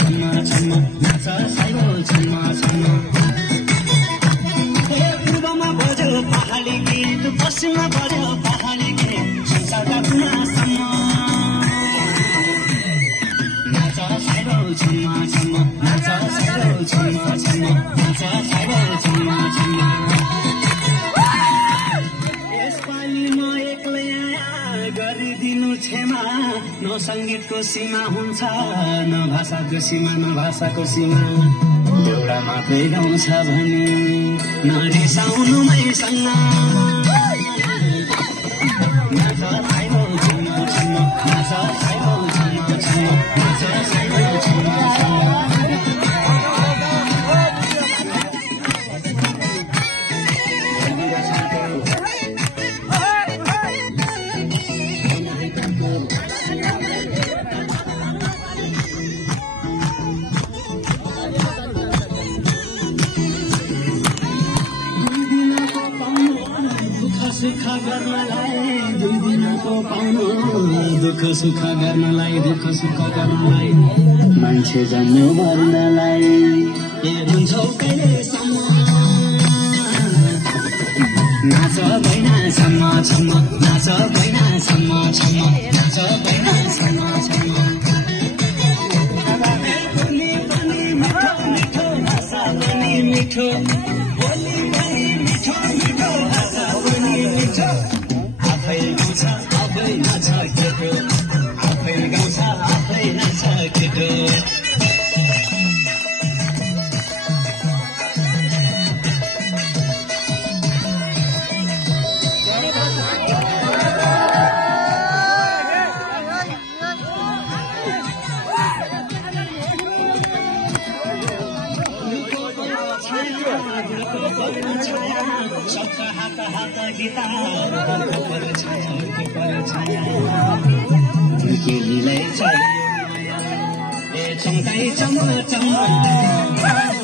छम्म छम्म नाच साइबो छम्म छम्म पूर्वमा बज्यो पहाडी गीत पश्चिममा बज्यो पहाडी गीत संसारका कुनासम्म नाच साइबो छम्म छम्म नाच साइबो छम्म छम्म नाच साइबो छम्म छम्म यसपालि म एक्लै गरिदिनु क्षमा न संगीतको सीमा हुन्छ न भाषाको सीमा न भाषाको सीमा एउटा मात्रै गाउँछ भने नरिसाउनु मैसँग नाच साइबो छम्म छम्म नाच साइबो छम्म छम्म नाच साइबो छम्म छम्म सुख गर्नलाई दुई दिनको पाउनु दुःख सुख गर्नलाई दुःख सुख गर्नलाई मान्छे जन्म मर्नलाई ए हुन्छौ कहिलेसम्म नाच बैना छम्म छम्म नाच बैना छम्म छम्म नाच बैना छम्म छम्म बोली पनि मिठो मिठो भाषा पनि मिठो बोली पनि मिठो मिठो भाषा पनि मिठो आफै गाउँछ आफै नाच केटो आफै गाउँछ आफै नाच केटो सबका हात हात गिटार पर छाया केलीलाई चाहियो ए चम्काई चम्म चम्म